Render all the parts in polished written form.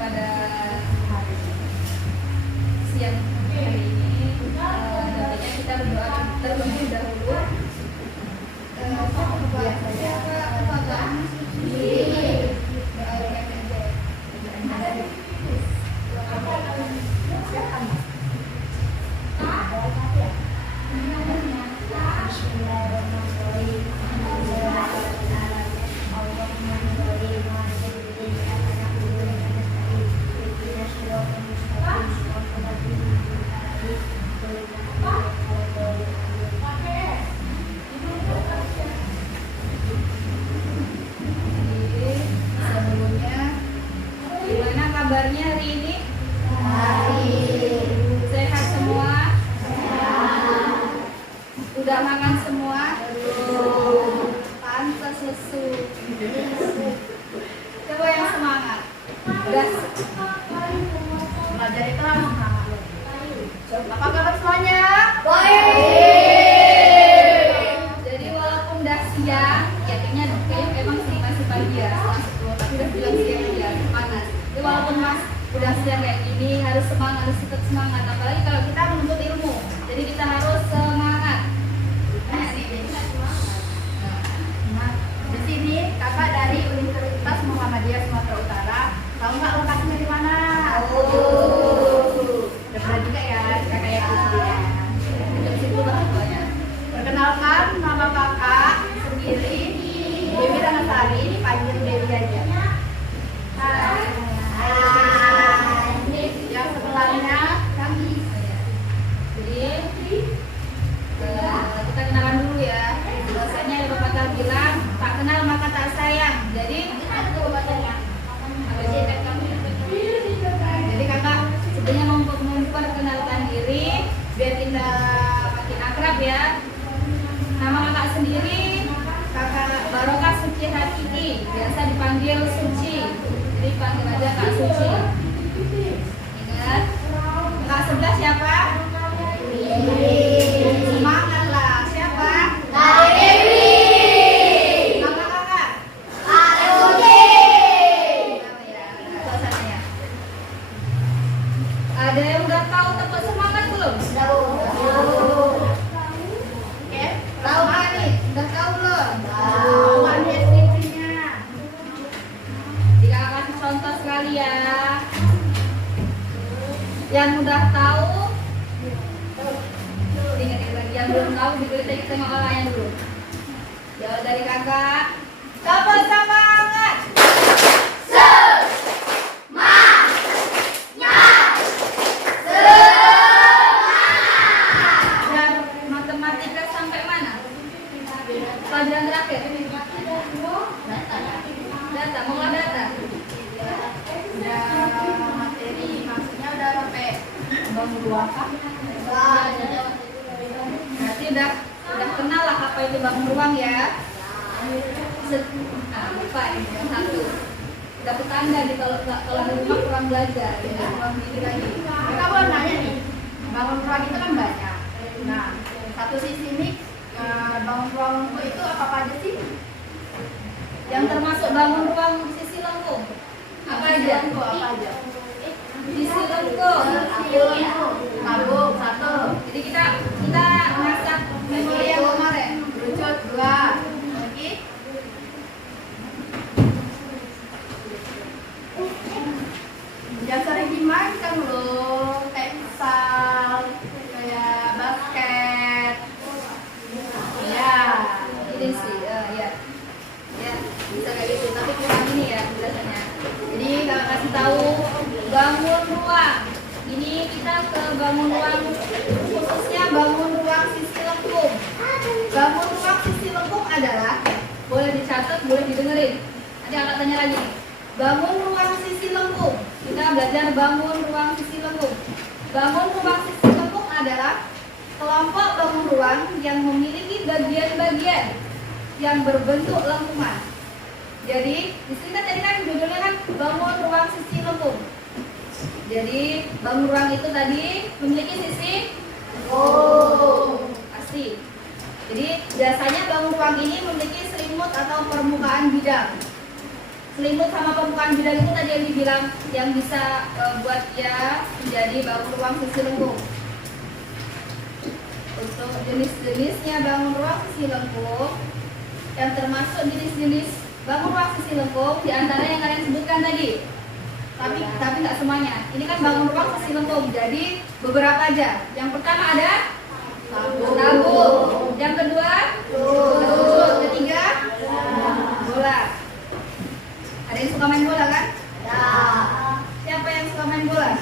pada siang hari ini. Nantinya kita berdoa terlebih dahulu. Biasanya kabarnya hari ini? Sehat semua? Udah makan semua? Pantas lesu. Coba yang semangat. Udah belajar itu lah semangat. Apa kabar semuanya? Baik. Jadi walaupun udah siang, ya kayaknya emang sih masih pagi ya, tapi udah bilang siang ya, panas. Jadi walaupun udah siang kayak gini, harus semangat, harus tetap semangat. Apalagi kalau kita menuntut ilmu, jadi kita harus semangat. Nah, di sini kakak dari Universitas Muhammadiyah Sumatera Utara. Tahu nggak lokasinya di mana? Udah pernah juga ya, kakak yang di situ lah pokoknya. Perkenalkan, nama kakak sendiri Dewi Ranasari, dipanggil Dewi aja. Yang sebelahnya kami. Jadi kita kenalan dulu ya. Biasanya ada pepatah bilang, tak kenal maka tak sayang. Jadi ada pepatahnya. Jadi kakak sebenarnya memperkenalkan diri biar kita makin akrab ya. Nama kakak sendiri kakak Barokah Suci Hakiki, biasa dipanggil Suci. Jadi panggil aja Kak Suci. Ingat, kakak sebelah siapa? Semangat lah. Siapa? Kak Dewi. Nama kakak? Kak Suci. Suasananya. Ada yang udah tahu tempat semangat belum? Tahu. Oke, tahu nggak nih? Udah tahu belum? Tahu. Ada skripsinya. Jika kasih contoh sekali ya. Yang udah tahu, ingat lagi. Yang belum tahu dikritik sama orang yang dulu. Jawab dari kakak. Coba semangat. Dan matematika sampai mana? Pelajaran terakhir. Data, mau nggak data? Udah materi, maksudnya udah sampai bangun ruang kah? Berarti udah kenal lah apa itu bangun ruang ya. Lupa ini yang satu. Udah petanda nih kalau di rumah kurang belajar, ya kurang ini lagi. Kita mau nanya nih, bangun ruang itu kan banyak. Nah, satu sisi ini bangun ruang itu apa aja sih? Yang termasuk bangun ruang sisi lengkung apa aja? Sisi lengkung, tabung satu. Jadi kita masak memori yang kemarin. Kerucut 2. Lagi. Yang sering dimainkan loh, kayak futsal, kayak basket. Ya, ini sih, ya, bisa kayak gitu. Tapi kurang ini ya penjelasannya. Jadi kalau kasih tahu bangun ruang. Ini kita ke bangun ruang, khususnya bangun ruang sisi lengkung. Bangun ruang sisi lengkung adalah, boleh dicatat, boleh didengerin. Nanti kakak tanya lagi. Bangun ruang sisi lengkung. Kita belajar bangun ruang sisi lengkung. Bangun ruang sisi lengkung adalah kelompok bangun ruang yang memiliki bagian-bagian yang berbentuk lengkungan. Jadi, di sini kan tadi kan judulnya kan bangun ruang sisi lengkung. Jadi, bangun ruang itu tadi memiliki sisi pasti. Jadi, biasanya bangun ruang ini memiliki selimut atau permukaan bidang. selimut sama permukaan bidang itu tadi yang dibilang yang bisa buat dia menjadi bangun ruang sisi lengkung. Untuk jenis-jenisnya bangun ruang sisi lengkung yang termasuk jenis-jenis bangun ruang sisi lengkung diantara yang kalian sebutkan tadi. Tapi nggak semuanya. Ini kan bangun ruang sisi lengkung, jadi beberapa aja. Yang pertama ada tabung. Yang kedua tut. Ketiga bola. Ada yang suka main bola kan? Ya. Siapa yang suka main bola?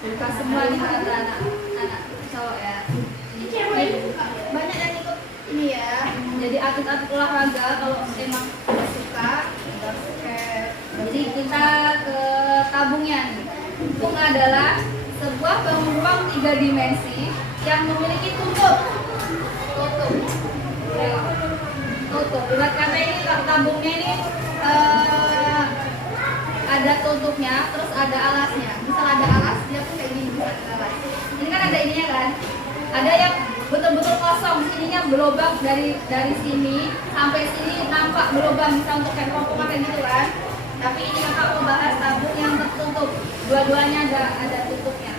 Bukan semua nih anak cowok ya. Ini cewek banyak yang ikut ini ya. Jadi atlet-atlet olahraga kalau emang suka basket. Jadi kita ke tabungnya nih. Tabung adalah sebuah bangun ruang 3 dimensi yang memiliki tutup. Ibarat kata ini tabungnya ini ada tutupnya, terus ada alasnya. Misal ada alas, dia pun kayak gini bisa ada alas. Ini kan ada ininya kan? Ada yang betul-betul kosong, sininya berlubang dari sini sampai sini nampak berlubang, bisa untuk kayak pompa kayak gitu kan? Tapi ini kakak mau bahas tabung yang tertutup, dua-duanya ada tutupnya.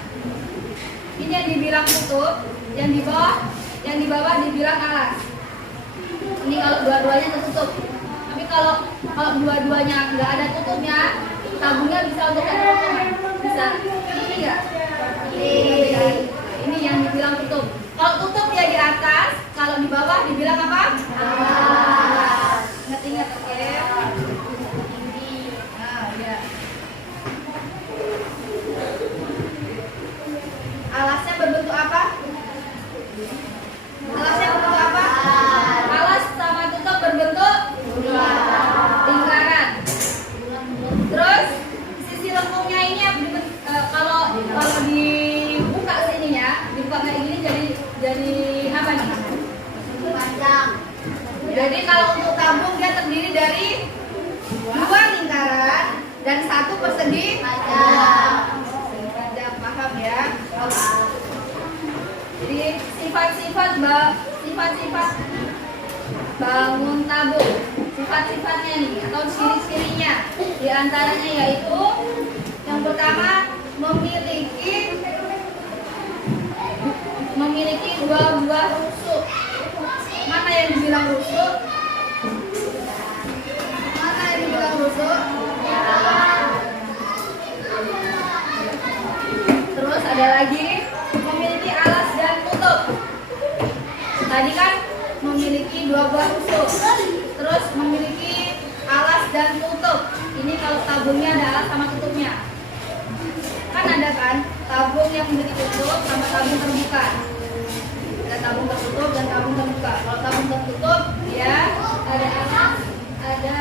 Ini yang dibilang tutup, yang di bawah dibilang alas. Ini kalau dua-duanya tertutup. Tapi kalau dua-duanya nggak ada tutupnya, tabungnya bisa untuk potongan. Bisa. Ini enggak? Ini yang dibilang tutup. Kalau tutup ya di atas, kalau di bawah dibilang apa? Alas. Ingat-ingat, oke? Nah, ya. Alasnya berbentuk apa? Alasnya berbentuk apa? Alas sama tutup berbentuk lingkaran. Terus sisi lengkungnya ini kalau dibuka sininya, dibuka kayak gini jadi apa nih? Panjang. Jadi kalau untuk tabung dia terdiri dari 2 lingkaran dan 1 persegi panjang. Panjang, paham ya? Jadi sifat-sifat bangun tabung, sifat-sifatnya nih atau ciri-cirinya diantaranya yaitu yang pertama memiliki 2 buah rusuk. Mana yang dibilang rusuk? Mana yang dibilang rusuk? Terus ada lagi memiliki alas dan tutup. Tadi kan memiliki 2 buah rusuk, terus memiliki alas dan tutup. Ini kalau tabungnya ada alas sama tutupnya. Kan ada kan tabung yang memiliki tutup sama tabung terbuka. Ada tabung tertutup dan tabung terbuka. Kalau tabung tertutup dia ada alas, ada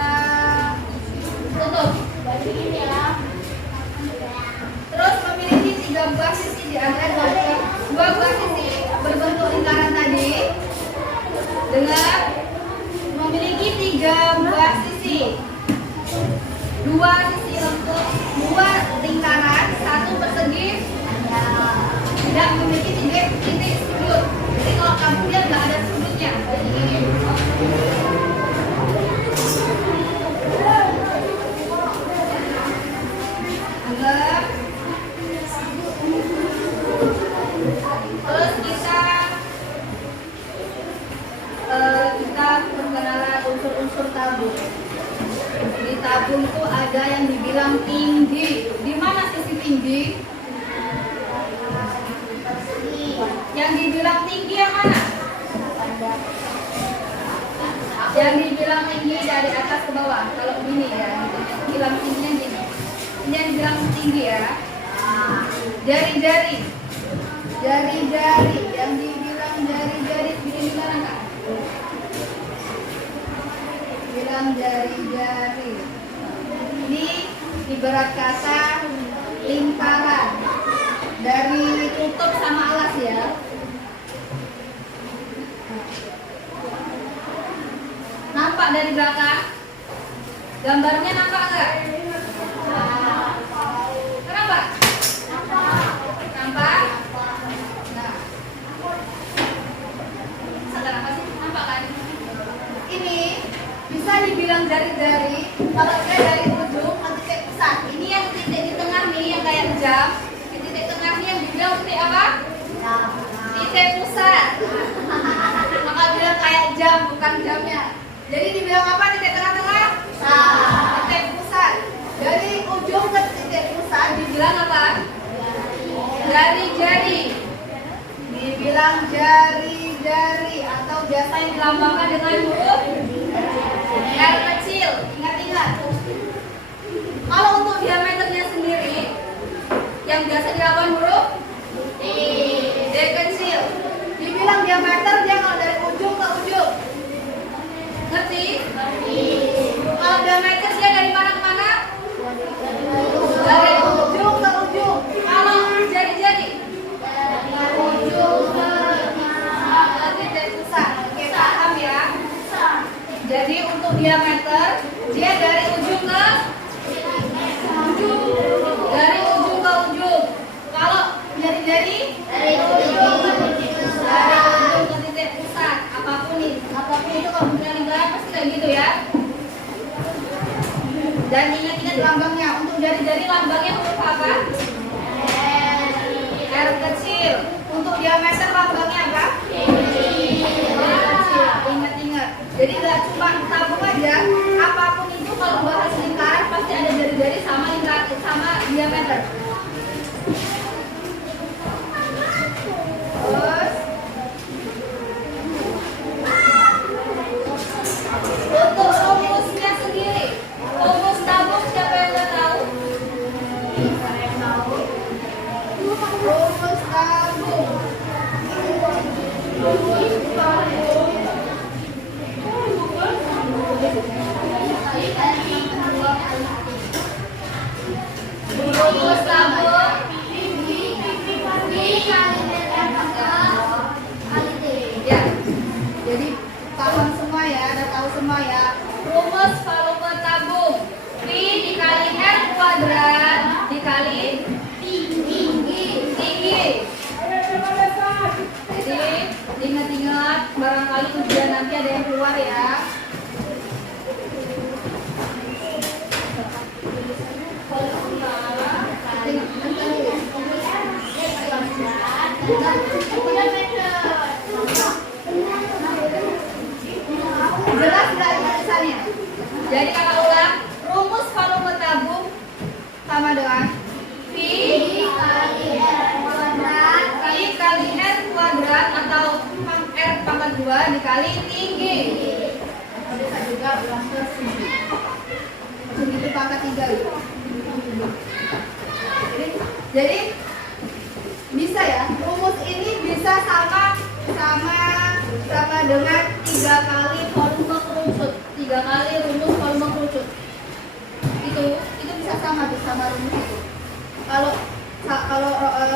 tutup. Ini ya. Terus memiliki 3 buah sisi di antara 2 buah sisi berbentuk lingkaran tadi dengan memiliki 3 buah sisi, 2 sisi lengkung, 2 lingkaran, 1 persegi, tidak memiliki 3 titik sudut. Jadi kalau tabung dia nggak ada sudutnya. Terus kita perkenalan unsur-unsur tabung. Di tabung itu ada yang dibilang tinggi. Di mana sisi tinggi? Yang dibilang tinggi yang mana? Yang dibilang tinggi dari atas ke bawah. Kalau gini ya, yang dibilang tingginya gini. Ini yang dibilang tinggi ya. Jari-jari. Jari-jari. Yang dibilang jari-jari begini kan? Bilang jari-jari. Ini ibarat kata lingkaran dari tutup sama alas ya. Nampak dari belakang? Gambarnya nampak enggak? Kenapa? Nampak? Nah. Sekarang apa sih? Nampak kan? Ini bisa dibilang jari-jari Maka bilang kayak jam, bukan jamnya. Jadi dibilang apa titik tengah-tengah? Titik pusat. Dari ujung ke titik pusat dibilang apa? Jari-jari. Dibilang jari-jari atau biasanya dilambangkan dengan huruf R kecil. Ingat-ingat. Kalau untuk diameternya sendiri, yang biasa dilakukan huruf D kecil. Dibilang diameter dia kalau dari ujung ke ujung. Ngerti? Kalau diameter dia dari mana ke mana? Dari ujung ke ujung. Kalau jari-jari dari ujung ke titik pusat. Oke, paham ya? Jadi untuk diameter dia dari ujung ke ujung. Dari ujung ke ujung. Kalau jari-jari dari ujung ke titik pusat. Apapun itu kalau punya lingkaran pasti kayak gitu ya. Dan ingat-ingat lambangnya. Untuk jari-jari lambangnya huruf apa? R kecil. Untuk diameter lambangnya apa? Ingat-ingat. Jadi nggak cuma tabung aja. Apapun itu kalau bahas lingkaran pasti ada jari-jari sama lingkaran sama diameter. Terus untuk rumusnya sendiri, rumus tabung siapa yang nggak tahu? Rumus tabung. Rumus tabung. Ya, jadi paham semua ya, ada tahu semua ya. Rumus volume tabung V dikali R kuadrat dikali tinggi. Jadi ingat-ingat barangkali ujian nanti ada yang keluar ya. Jelas nggak tulisannya? Jadi kakak ulang, rumus volume tabung sama dengan V kali R kuadrat atau R pangkat 2 dikali tinggi. Bisa juga ulang ke sini. Begitu pangkat 3 gitu. Jadi bisa ya, rumus ini bisa sama dengan 3 kali volume kerucut, 3 kali rumus volume kerucut. Itu bisa sama rumus itu. Kalau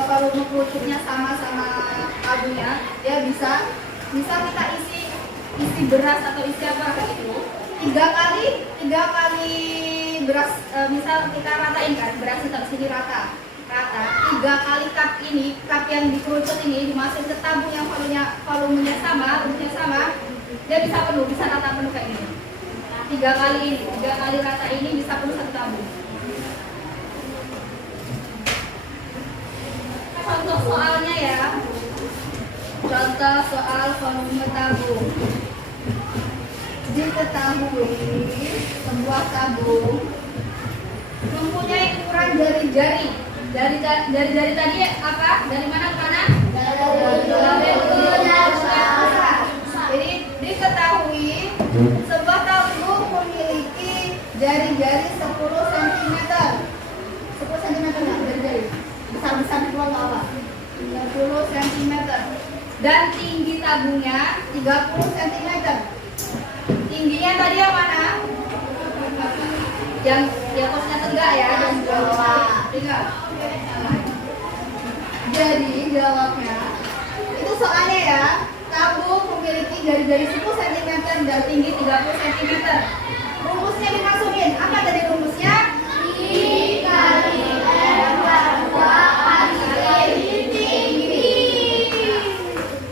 volume kerucutnya sama tabungnya, dia bisa kita isi beras atau isi apa kayak gitu. 3 kali beras, misal kita ratain kan, beras kita sini rata 3 kali cup yang dikerucut ini dimasukin ke tabung yang volumenya sama, rumusnya sama, dia bisa penuh, bisa rata penuh kayak gini. 3 kali rata ini bisa penuh satu tabung. Contoh soalnya ya, contoh soal volume tabung. Diketahui sebuah tabung mempunyai ukuran jari-jari. Jari-jari tadi apa? Dari mana ke mana? Dari pusat. Jadi diketahui sebuah tabung memiliki jari-jari 10 cm. 10 cm nggak jari-jari? Besar-besar di luar bawah. 10 cm. Dan tinggi tabungnya 30 cm. Tingginya tadi yang mana? Yang posnya tegak ya, yang bawah. Tegak. Jadi jawabnya itu soalnya ya, tabung memiliki jari-jari 10 cm dan tinggi 30 cm. Rumusnya dimasukin. Apa tadi rumusnya? I kali R kali tinggi.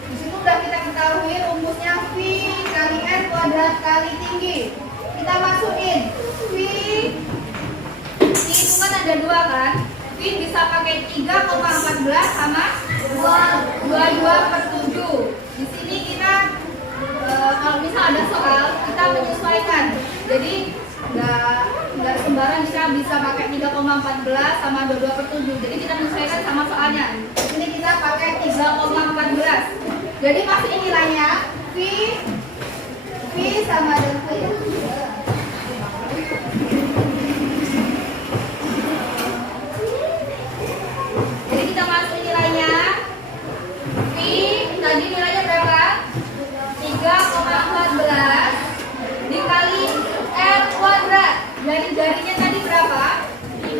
Di situ udah kita ketahui rumusnya V kali R kuadrat kali tinggi. Kita masukin V itu kan ada 2 kan? V bisa pakai 3,14 sama 22/7. Di kalau misal ada soal kita menyesuaikan. Jadi nggak sembarang bisa pakai 3,14 sama 22/7. Jadi kita menyesuaikan sama soalnya. Di sini kita pakai 3,14. Jadi masih nilainya V sama dengan jadi kita masuk nilainya V tadi nilainya berapa? 3,14 dikali R kuadrat. Jadi jarinya tadi berapa? 10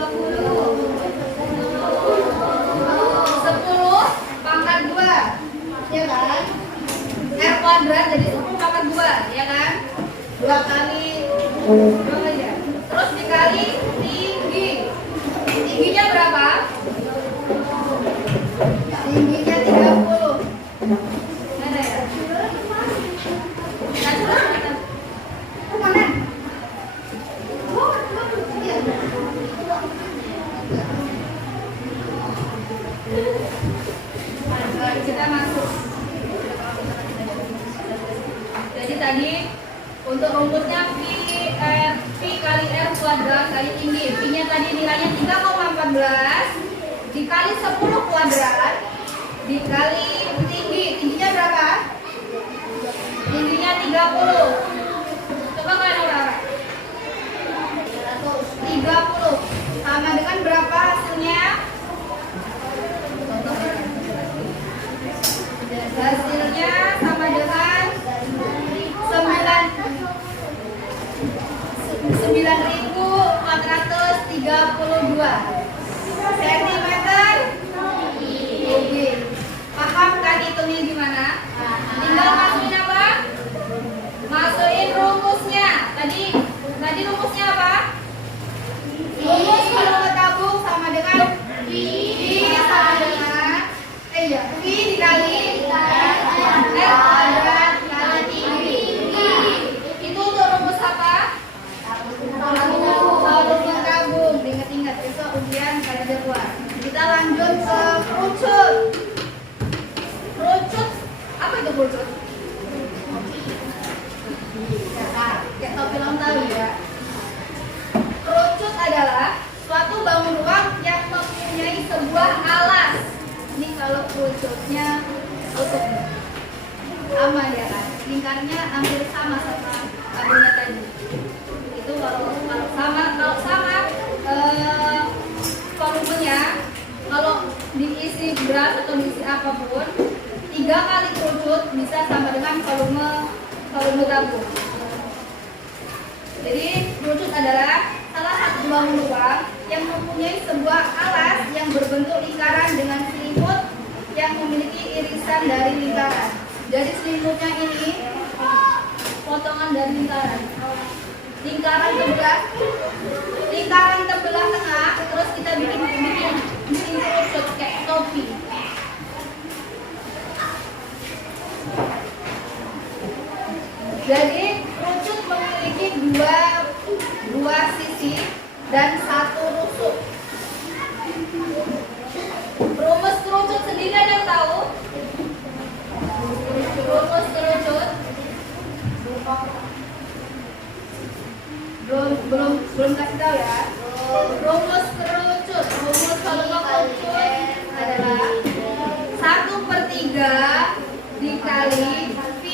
pangkat 2, ya kan? R kuadrat jadi 10 pangkat 2, ya kan? 2 kali berapa ya? Terus dikali tinggi. Tingginya berapa? Tingginya 30. Mana ya? Mana? Kita masuk. Jadi tadi untuk rumusnya V kali R kuadrat kali tinggi. V-nya tadi nilainya 3,14 dikali 10 kuadrat dikali tinggi. Tingginya berapa? Tingginya 30. Coba kalian uraikan. 30 sama dengan berapa hasilnya? Hasilnya sama dengan 9.432 cm kubik. Paham kan hitungnya gimana? Tinggal masukin apa? Masukin rumusnya. Tadi rumusnya apa? Rumus volume tabung sama dengan V sama dengan V dikali R kuadrat kali tinggi. Itu untuk rumus apa? Volume tabung. Ingat-ingat besok ujian kalian jadwal. Kita lanjut ke kerucut. Kerucut apa itu kerucut? Kayak topi ulang tahun ya. Kerucut adalah suatu bangun ruang yang mempunyai sebuah alas. Ini kalau kerucutnya tutup aman ya kan? Lingkarnya hampir sama tabungnya tadi. Itu kalau sama volumenya, kalau diisi beras atau diisi apapun, 3 kali kerucut bisa sama dengan volume tabung. Jadi kerucut adalah salah satu bangun ruang yang mempunyai sebuah alas yang berbentuk lingkaran dengan selimut yang memiliki irisan dari lingkaran. Jadi selimutnya ini potongan dari lingkaran. Lingkaran terbelah tengah, terus kita bikin kerucut kayak topi. Jadi kerucut memiliki dua sisi dan satu rusuk. Rumus kerucut sendiri ada yang tahu? Rumus kerucut belum kasih tahu ya. Rumus kerucut, rumus volume kerucut adalah 1/3 dikali V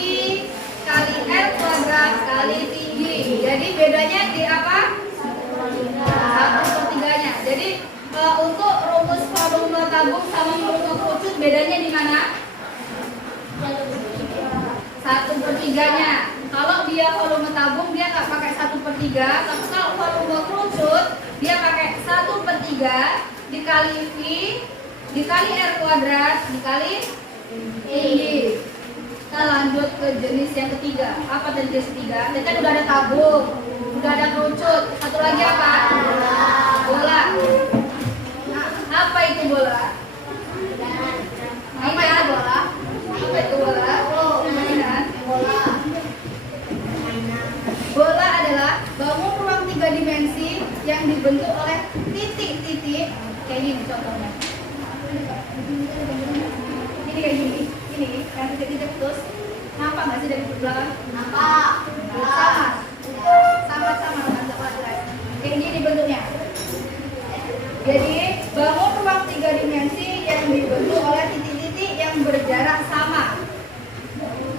kali R kuadrat kali tinggi. Jadi bedanya di apa? 1/3-nya. Jadi untuk rumus volume tabung sama volume kerucut bedanya di mana? 1/3-nya. Kalau dia volume tabung dia nggak pakai 1/3, tapi kalau volume kerucut dia pakai 1/3 dikali V dikali R kuadrat dikali tinggi. Kita lanjut ke jenis yang ketiga. Apa tadi jenis ketiga? Kita udah ada tabung, udah ada kerucut. Satu lagi apa? Bola. Apa itu bola? Apa itu bola? Apa itu bola? Mainan. Bola adalah bangun ruang 3 dimensi yang dibentuk oleh titik-titik kayak gini contohnya. Ini kayak gini, ini yang titik-titik terus Nampak nggak sih dari belakang? Nampak. Sama. Sama-sama dengan kuadrat. Kayak gini bentuknya. Jadi bangun ruang 3 dimensi yang dibentuk oleh titik-titik yang berjarak sama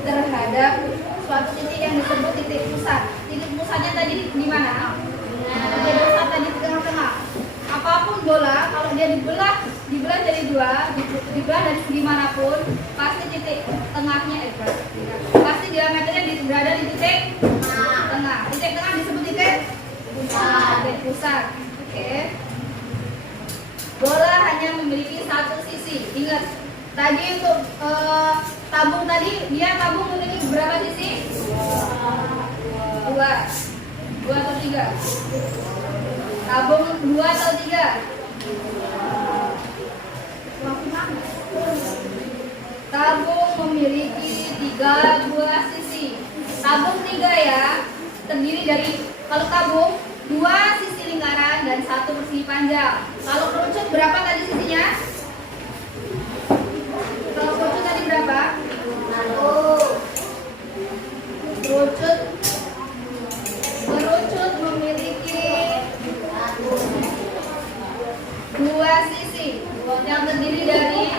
terhadap suatu titik yang disebut titik pusat. Titik pusatnya tadi di mana? Titik pusat tadi di tengah-tengah. Apapun bola, kalau dia dibelah jadi dua, dibelah dari segi manapun, pasti titik tengahnya pasti diameternya berada di titik tengah. Titik tengah disebut titik pusat. Oke. Bola hanya memiliki satu sisi. Ingat, tadi untuk tabung tadi dia tabung memiliki berapa sisi? Dua atau tiga? Tabung 2 atau 3? Tabung memiliki 3 buah sisi. Tabung 3 ya, terdiri dari, kalau tabung 2 sisi lingkaran dan 1 persegi panjang. Kalau kerucut berapa tadi sisinya? Kalau kerucut tadi berapa? 1. Kerucut memiliki 2 sisi yang terdiri dari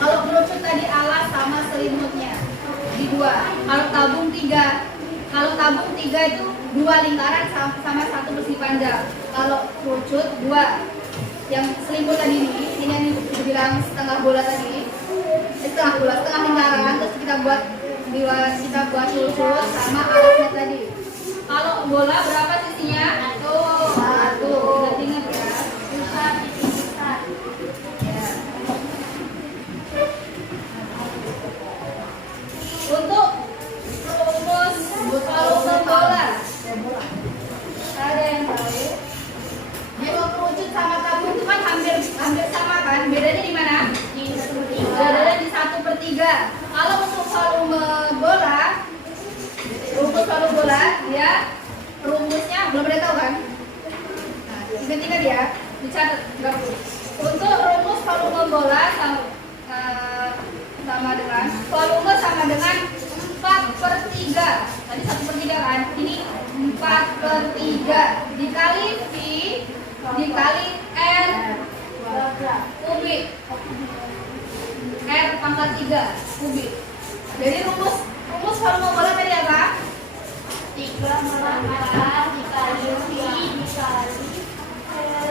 kalau kerucut tadi alas sama selimutnya di 2. Kalau tabung 3, itu 2 lingkaran sama 1 persegi panjang. Kalau kerucut 2, yang selimut tadi ini yang dibilang setengah bola tadi, setengah bola, setengah lingkaran, terus kita buat kerucut sama alasnya tadi. Kalau bola berapa sisinya? 1. Ingat-ingat ya. Untuk rumus volume bola, ada yang tahu? Kalau kerucut sama tabung itu kan hampir sama kan? Bedanya di mana? Bedanya di 1/3. Kalau untuk volume bola, rumus volume bola, dia rumusnya belum ada tahu kan? Nah, ingat-ingat ya, dicatat. Untuk rumus volume bola sama dengan volume sama dengan 4/3. Tadi 1/3 kan? Ini 4/3 dikali V dikali R kubik. R pangkat 3 kubik. Jadi rumus volume bola tadi apa? 3 dikali V dikali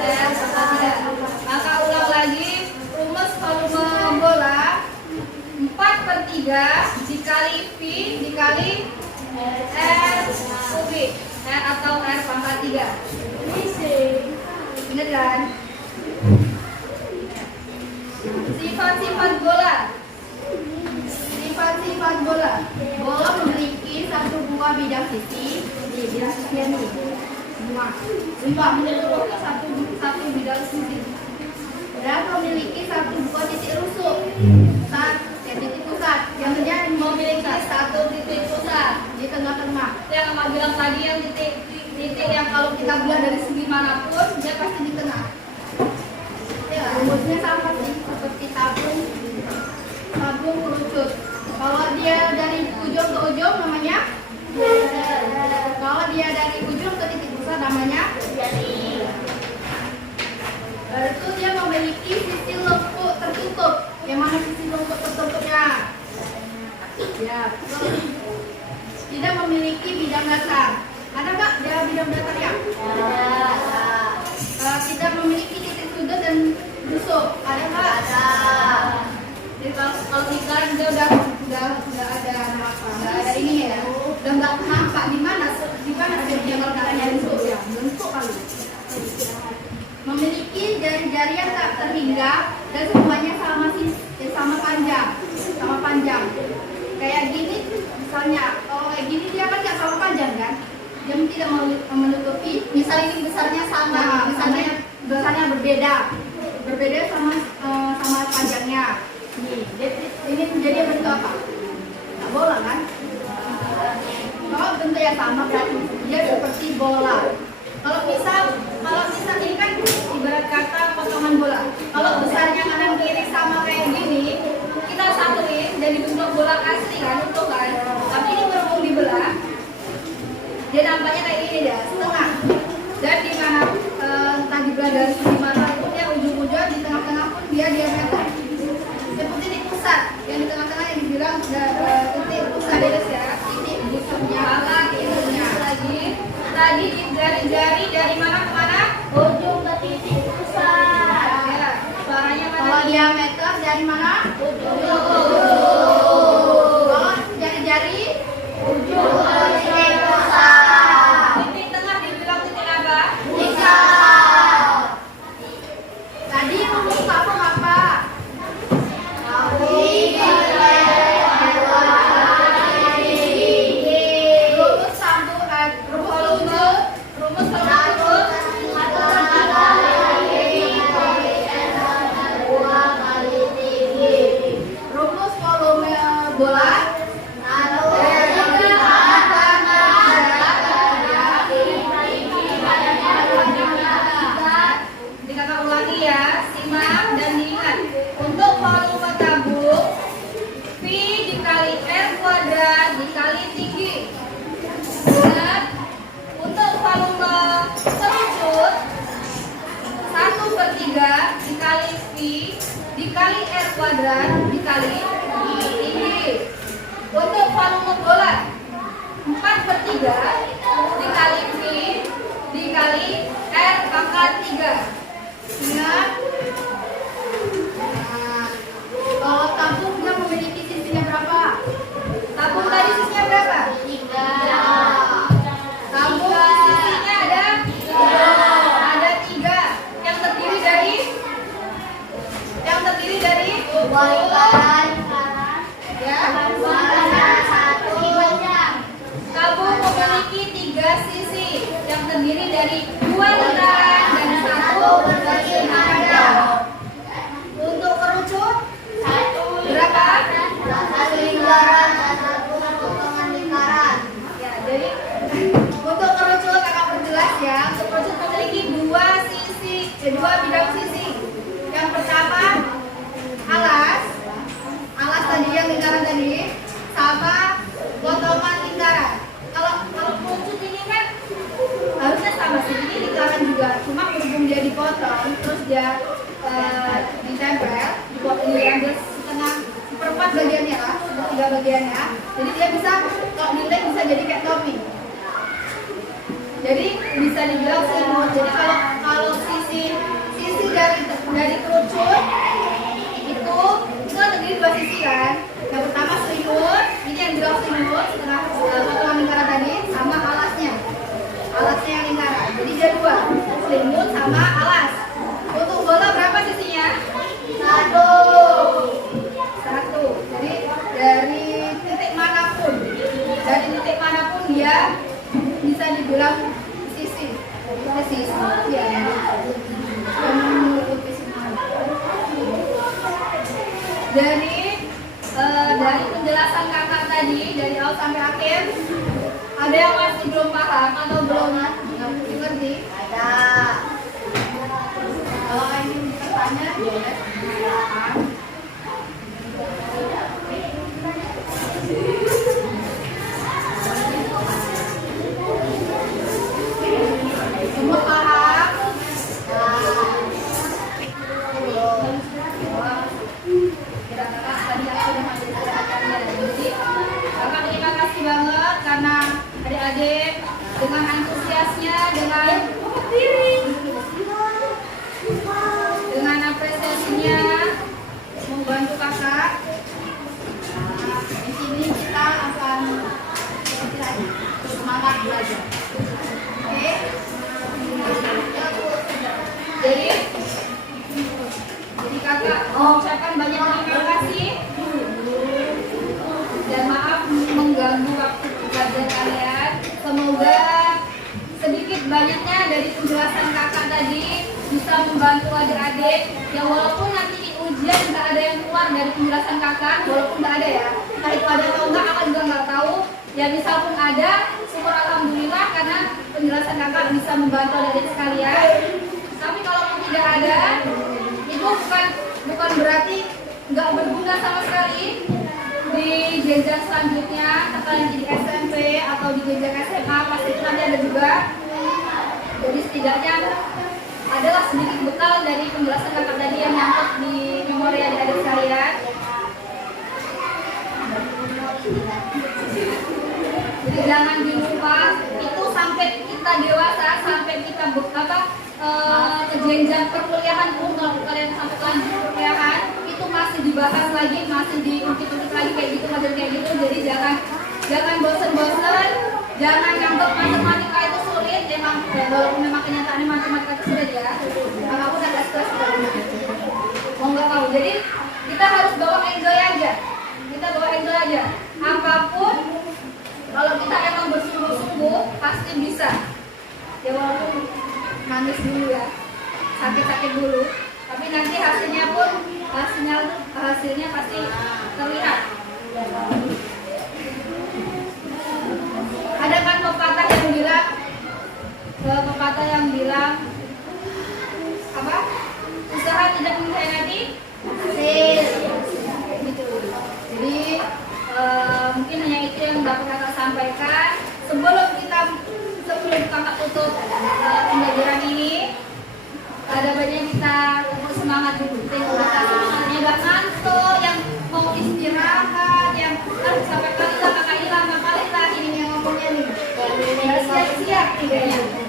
R pangkat 3. Maka ulang lagi, rumus volume bola 4/3 dikali V dikali R kubik. R atau R pangkat 3. Ingat kan? Sifat-sifat bola. Sifat-sifat bola. Bola memiliki 1 buah bidang sisi. Nih, bidang sisinya nih. Semua memiliki satu bidang sisi. Dan memiliki 1 buah titik rusuk. Titik pusat. Yang terjadi memiliki 1 titik pusat di tengah-tengah. Yang Mama bilang tadi, yang titik yang kalau kita belah dari segi manapun dia pasti di tengah. Ya, rumusnya sama sih seperti tabung kerucut. Kalau dia dari ujung ke ujung namanya kalau dia dari ujung ke titik pusat namanya itu dia memiliki sisi lengkung tertutup. Yang mana sisi lengkung tertutupnya? Ya, tidak memiliki bidang dasar. Ada nggak dia bidang dasarnya? Tidak memiliki titik sudut dan rusuk. Ada nggak? Ada. Jadi kalau lingkaran dia udah ada apa? Nggak ada ini ya. Udah nggak nampak di mana dia kalau katanya rusuk ya. Bentuk kali. Memiliki jari-jari yang tak terhingga dan semuanya sama panjang. Kayak gini misalnya, kalau kayak gini dia kan nggak sama panjang kan? Dia tidak menutupi. Misal ini besarnya sama, misalnya besarnya berbeda sama panjangnya. Nih, ini menjadi bentuk apa? Tak bola kan? Kalau bentuk yang sama berarti dia seperti bola. Kalau misal ini kan ibarat kata potongan bola. Kalau besarnya kanan kiri sama kayak gini, kita satuin dan dibentuk bola asli kan, utuh kan. Tapi ini berhubung dibelah, dia nampaknya kayak gini ya, setengah. Dan di mana entah dibelah dari segi mana pun ya, ujung-ujung di tengah-tengah pun dia diameter. Seperti di pusat, yang di tengah-tengah yang dibilang titik pusat ya, titik pusatnya. Itunya lagi. Tadi di jari-jari dari mana ke mana? Ujung ke titik pusat. Ya, suaranya mana? Kalau diameter dari mana? Ujung. Kalau jari-jari ujung ke titik pusat. Titik tengah dibilang titik apa? Pusat. Tadi rumus apa apa? Rumus satu rumus rumus volume bola kakak ulangi ya, simak dan diingat. Untuk volume tabung V dikali R kuadrat dikali tinggi. Dan untuk volume kerucut 1/3 dikali V dikali R kuadrat dikali tinggi. Untuk volume bola 4/3 dikali V dikali R pangkat 3. Ingat. Nah, kalau tabung dia memiliki sisinya berapa? Tabung tadi sisinya berapa? 3. Tabung sisinya ada 3. Yang terdiri dari Dua lingkaran ya. Tabung memiliki 3 sisi yang terdiri dari 2 lingkaran dan 1 lingkaran. Untuk kerucut berapa? Satu lingkaran dan satu potongan lingkaran. Ya, jadi untuk kerucut kakak perjelas ya. Untuk kerucut memiliki 2 bidang sisi. Yang pertama alas tadi yang lingkaran tadi sama potongan lingkaran. Kalau kerucut ini kan harusnya sama sih, ini lingkaran juga, cuma berhubung dia dipotong terus dia ditempel, diambil seperempat bagiannya lah, 3 bagiannya. Jadi dia bisa, kalau dilem bisa jadi kayak topping. Jadi bisa dibilang selimut. Jadi kalau sisi dari kerucut itu kan terdiri 2 sisi kan. Yang pertama selimut, ini yang bilang selimut, setengah potongan lingkaran tadi sama alasnya yang lingkaran. Jadi dia 2, selimut sama alas. Untuk bola berapa sisinya? 1. Jadi dari titik manapun dia bisa dibilang sisi ya. Dari penjelasan kakak tadi dari awal sampai akhir, ada yang masih belum paham atau belum ngerti? Ada. Kalau ingin bertanya, boleh. Semua paham? Kira-kira tadi aku udah menjelaskannya. Jadi kakak terima kasih banget karena adik-adik dengan antusiasnya, dengan apresiasinya membantu kakak. Nah, di sini kita akan semangat belajar. Oke. Jadi kakak mengucapkan banyak terima kasih dan maaf mengganggu waktu belajar kalian. Semoga sedikit banyaknya dari penjelasan kakak tadi bisa membantu adik-adik yang walaupun nanti di ujian nggak ada yang keluar dari penjelasan kakak, walaupun nggak ada ya, entah itu ada atau enggak, kakak juga nggak tahu. Ya misal pun ada, syukur alhamdulillah karena penjelasan kakak bisa membantu adik sekalian. Tapi kalau tidak ada, itu bukan berarti nggak berguna sama sekali. Di jenjang selanjutnya, kalian di SMP atau di jenjang SMA pasti itu nanti ada juga. Jadi setidaknya adalah sedikit bekal dari penjelasan kakak tadi yang nyangkut di memori adik-adik sekalian. Jadi jangan dilupa itu sampai kita dewasa, sampai kita ke jenjang perkuliahan pun kalau kalian sampai lanjut perkuliahan itu masih dibahas lagi, masih diungkit-ungkit lagi kayak gitu, macam kayak gitu. Jadi jangan bosan-bosan, jangan nganggap matematika itu sulit. Walaupun memang kenyataannya matematika itu sulit ya. Aku agak stres mau nggak mau. Jadi kita harus bawa enjoy aja. Kita bawa enjoy aja. Apapun kalau kita emang bersungguh-sungguh pasti bisa. Ya walaupun nangis dulu ya, sakit-sakit dulu. Tapi nanti hasilnya pasti terlihat. Ada kan pepatah yang bilang apa? Usaha tidak mengkhianati hasil. Gitu. Jadi mungkin hanya itu yang dapat kakak sampaikan. Sebelum kakak tutup pembelajaran ini, ada banyak kita semangat dulu. Semangatnya gak ngantuk, yang mau istirahat, yang sampai kali lah kakak hilang, kali lah ini yang ngomongnya nih. Siap-siap nih.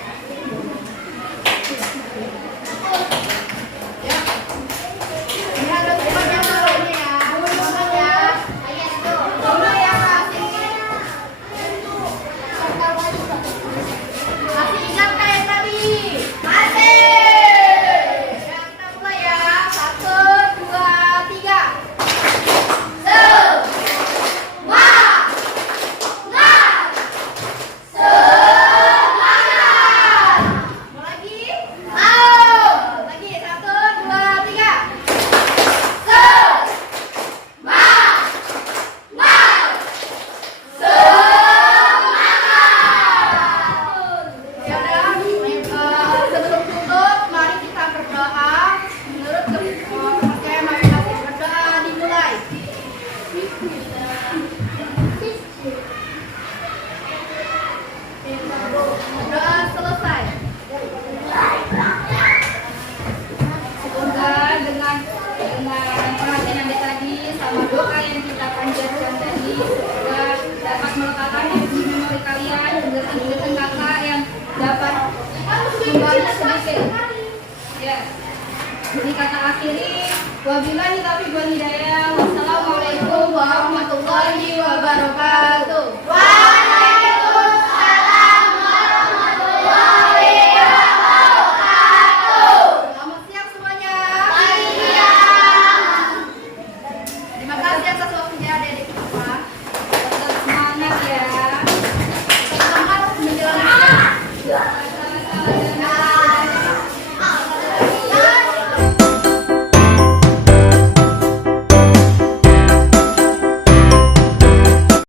Jadi kakak akhiri, wabillahi taufiq wal hidayah.